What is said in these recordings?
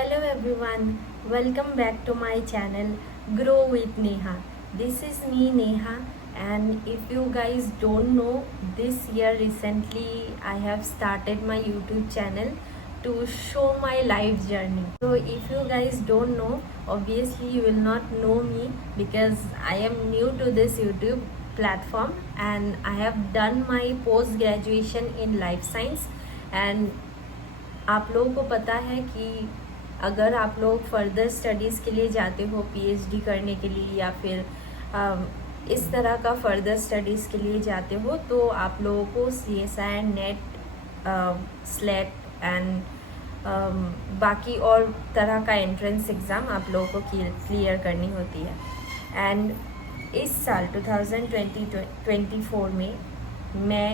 Hello everyone, welcome back to my channel Grow with Neha. This is me Neha, and if you guys don't know, this year recently I have started my YouTube channel to show my life journey. So if you guys don't know, obviously you will not know me because I am new to this YouTube platform and I have done my post graduation in life science. And आप लोगों को पता है कि अगर आप लोग further studies के लिए जाते हो पीएचडी करने के लिए या फिर इस तरह का फर्दर स्टडीज़ के लिए जाते हो तो आप लोगों को CSIR नेट स्लेट एंड बाकी और तरह का एंट्रेंस एग्ज़ाम आप लोगों को क्लियर करनी होती है। एंड इस साल 2024 में मैं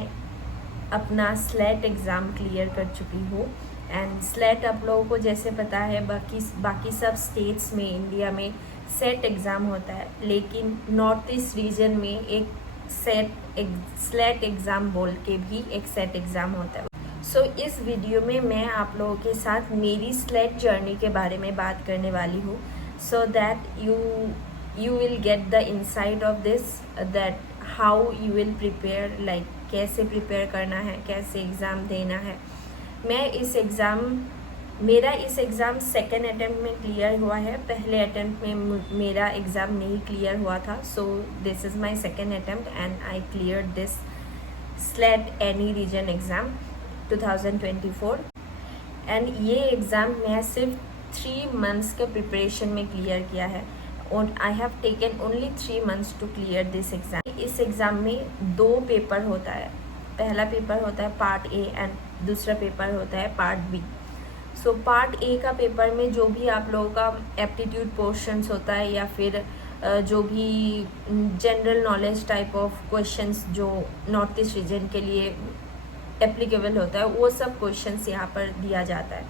अपना स्लेट एग्ज़ाम क्लियर कर चुकी हूँ। एंड स्लेट आप लोगों को जैसे पता है बाकी सब स्टेट्स में इंडिया में सेट एग्ज़ाम होता है, लेकिन नॉर्थ ईस्ट रीजन में एक स्लेट एग्ज़ाम बोल के भी एक सेट एग्ज़ाम होता है। सो इस वीडियो में मैं आप लोगों के साथ मेरी स्लेट जर्नी के बारे में बात करने वाली हूँ, so that you will get the insight of this, that how you will prepare, like कैसे प्रिपेयर करना है, कैसे एग्ज़ाम देना है। मेरा इस एग्ज़ाम सेकेंड अटेम्प्ट में क्लियर हुआ है। पहले अटेम्प्ट में मेरा एग्ज़ाम नहीं क्लियर हुआ था। So this is my second attempt and I clear this SLET NE region exam 2024। And ये एग्ज़ाम मैं सिर्फ 3 मंथ्स के प्रिपरेशन में क्लियर किया है और I have taken only 3 months to clear this exam. इस एग्ज़ाम में 2 पेपर होता है। पहला पेपर होता है पार्ट ए एंड दूसरा पेपर होता है part B. So part A का पेपर में जो भी आप लोगों का एप्टीट्यूड पोर्शंस होता है या फिर जो भी general knowledge type of questions जो नॉर्थ ईस्ट रीजन के लिए एप्लीकेबल होता है वो सब क्वेश्चंस यहाँ पर दिया जाता है।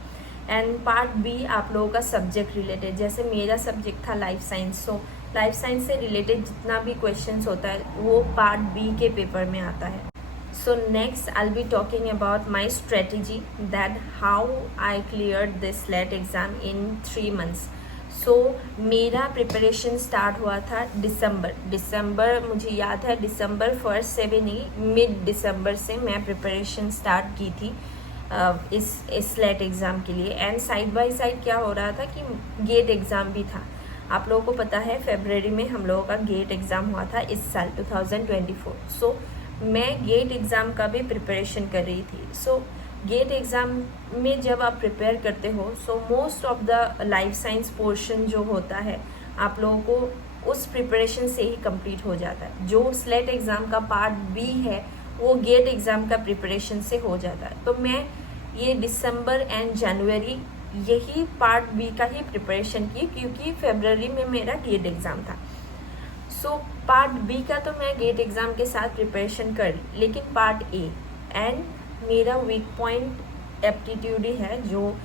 एंड पार्ट बी आप लोगों का सब्जेक्ट रिलेटेड, जैसे मेरा सब्जेक्ट था life science, so life science से रिलेटेड जितना भी क्वेश्चंस होता है वो पार्ट बी के पेपर में आता है। So next I'll be talking about my strategy, that how I cleared this SLAT exam in 3 months. So मेरा प्रिपरेशन स्टार्ट हुआ था दिसंबर मुझे याद है दिसंबर 1 से भी नहीं, मिड दिसंबर से मैं प्रिपरेशन स्टार्ट की थी इस SLAT एग्ज़ाम के लिए। एंड साइड बाय साइड क्या हो रहा था कि गेट एग्ज़ाम भी था। आप लोगों को पता है फरवरी में हम लोगों का गेट एग्ज़ाम हुआ था इस साल 2024। सो मैं गेट एग्ज़ाम का भी प्रिपरेशन कर रही थी। सो गेट एग्ज़ाम में जब आप प्रिपेयर करते हो so most of the life science portion जो होता है आप लोगों को उस प्रिपरेशन से ही कंप्लीट हो जाता है। जो स्लेट एग्ज़ाम का पार्ट बी है वो गेट एग्ज़ाम का प्रिपरेशन से हो जाता है। तो मैं ये दिसंबर एंड जनवरी यही पार्ट बी का ही प्रिपरेशन की, क्योंकि फरवरी में मेरा गेट एग्ज़ाम था। सो पार्ट बी का तो मैं गेट एग्ज़ाम के साथ प्रिपरेशन कर ली, लेकिन पार्ट ए एंड मेरा वीक पॉइंट एप्टीट्यूड ही है, जो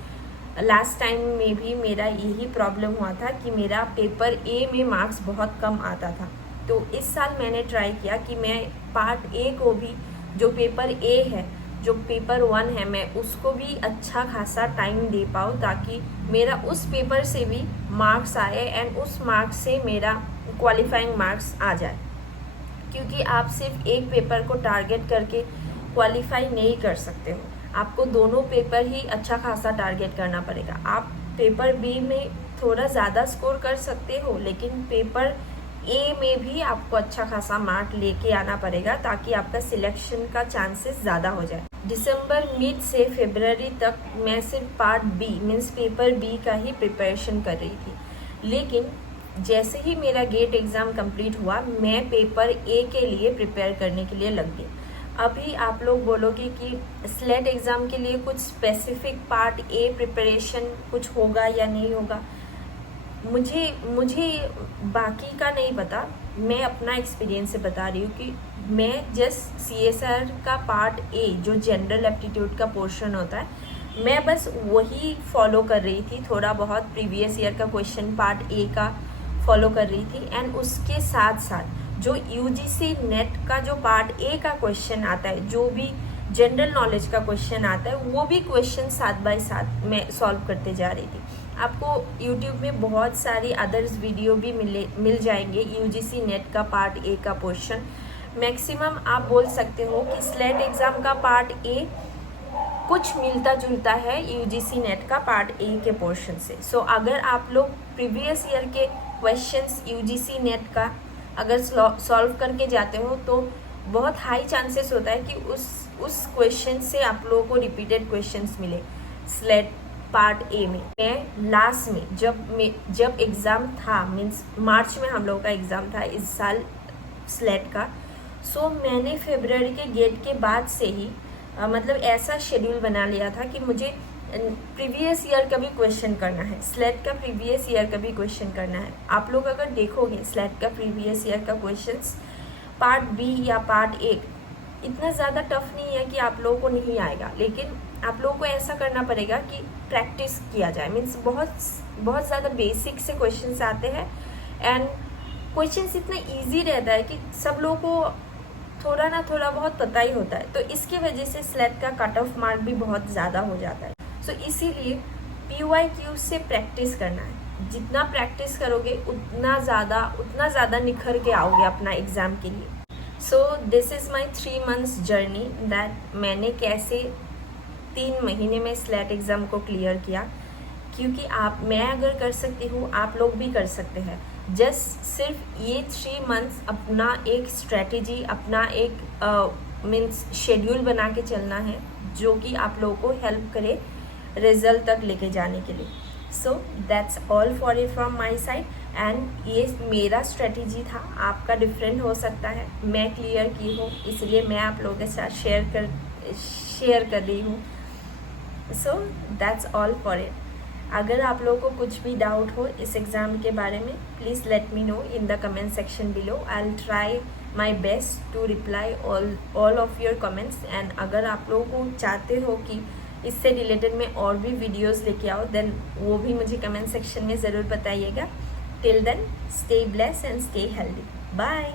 लास्ट टाइम में भी मेरा यही प्रॉब्लम हुआ था कि मेरा पेपर ए में मार्क्स बहुत कम आता था। तो इस साल मैंने ट्राई किया कि मैं पार्ट ए को भी, जो पेपर ए है, जो पेपर 1 है, मैं उसको भी अच्छा खासा टाइम दे पाऊँ ताकि मेरा उस पेपर से भी मार्क्स आए एंड उस मार्क्स से मेरा क्वालिफाइंग मार्क्स आ जाए। क्योंकि आप सिर्फ एक पेपर को टारगेट करके क्वालिफाई नहीं कर सकते हो, आपको दोनों पेपर ही अच्छा खासा टारगेट करना पड़ेगा। आप पेपर बी में थोड़ा ज़्यादा स्कोर कर सकते हो, लेकिन पेपर ए में भी आपको अच्छा खासा मार्क लेके आना पड़ेगा ताकि आपका सिलेक्शन का चांसेस ज़्यादा हो जाए। दिसंबर मिड से फरवरी तक मैं सिर्फ part B means paper B का ही प्रिपरेशन कर रही थी, लेकिन जैसे ही मेरा गेट एग्ज़ाम कंप्लीट हुआ मैं पेपर ए के लिए प्रिपेयर करने के लिए लग गई। अभी आप लोग बोलोगे कि स्लेट एग्ज़ाम के लिए कुछ स्पेसिफिक पार्ट ए प्रिपरेशन कुछ होगा या नहीं होगा, मुझे बाकी का नहीं पता। मैं अपना एक्सपीरियंस से बता रही हूँ कि मैं जस्ट CSIR का पार्ट ए जो जनरल एप्टीट्यूड का पोर्शन होता है, मैं बस वही फॉलो कर रही थी। थोड़ा बहुत प्रीवियस ईयर का क्वेश्चन पार्ट ए का फॉलो कर रही थी एंड उसके साथ साथ जो UGC नेट का जो पार्ट ए का क्वेश्चन आता है, जो भी जनरल नॉलेज का क्वेश्चन आता है, वो भी क्वेश्चन साथ बाय साथ मैं सॉल्व करते जा रही थी। आपको यूट्यूब में बहुत सारी अदर्स वीडियो भी मिल जाएंगे। यूजीसी नेट का पार्ट ए का पोर्शन मैक्सिमम आप बोल सकते हो कि स्लेट एग्ज़ाम का पार्ट ए कुछ मिलता जुलता है यूजीसी नेट का पार्ट ए के पोर्शन से। सो अगर आप लोग प्रीवियस ईयर के क्वेश्चंस यूजीसी नेट का अगर सॉल्व करके जाते हो तो बहुत हाई चांसेस होता है कि उस क्वेश्चन से आप लोगों को रिपीटेड क्वेश्चंस मिले स्लेट पार्ट ए में। मैं लास्ट में जब एग्ज़ाम था, मीन्स मार्च में हम लोगों का एग्ज़ाम था इस साल स्लेट का। सो मैंने फरवरी के गेट के बाद से ही मतलब ऐसा शेड्यूल बना लिया था कि मुझे प्रीवियस ईयर का भी क्वेश्चन करना है, स्लेट का प्रीवियस ईयर का भी क्वेश्चन करना है। आप लोग अगर देखोगे स्लेट का प्रीवियस ईयर का क्वेश्चंस पार्ट बी या पार्ट ए इतना ज़्यादा टफ नहीं है कि आप लोगों को नहीं आएगा, लेकिन आप लोगों को ऐसा करना पड़ेगा कि प्रैक्टिस किया जाए। मीन्स बहुत ज़्यादा बेसिक से क्वेश्चंस आते हैं एंड क्वेश्चंस इतना ईजी रहता है कि सब लोगों को थोड़ा ना थोड़ा बहुत पता ही होता है, तो इसकी वजह से स्लेट का कट ऑफ मार्क भी बहुत ज़्यादा हो जाता है। सो इसीलिए PYQ से प्रैक्टिस करना है। जितना प्रैक्टिस करोगे उतना ज़्यादा निखर के आओगे अपना एग्ज़ाम के लिए। सो this is my 3 months journey that मैंने कैसे 3 महीने में स्लेट एग्ज़ाम को क्लियर किया। क्योंकि मैं अगर कर सकती हूँ आप लोग भी कर सकते हैं। जस्ट सिर्फ ये 3 months अपना एक स्ट्रेटेजी, अपना एक मीन्स शेड्यूल बना के चलना है जो कि आप लोगों को हेल्प करे रिजल्ट तक लेके जाने के लिए। So that's all for it from my side and ये मेरा स्ट्रेटेजी था, आपका डिफरेंट हो सकता है। मैं क्लियर की हूँ इसलिए मैं आप लोगों के साथ शेयर कर रही हूँ। So that's all for it. अगर आप लोगों को कुछ भी डाउट हो इस एग्ज़ाम के बारे में, please let me know in the comment section below. I will try my best to reply all of your comments. And अगर आप लोगों को चाहते हो कि इससे रिलेटेड में और भी वीडियोस लेके आओ, देन वो भी मुझे कमेंट सेक्शन में ज़रूर बताइएगा। Till then stay blessed and stay healthy. Bye.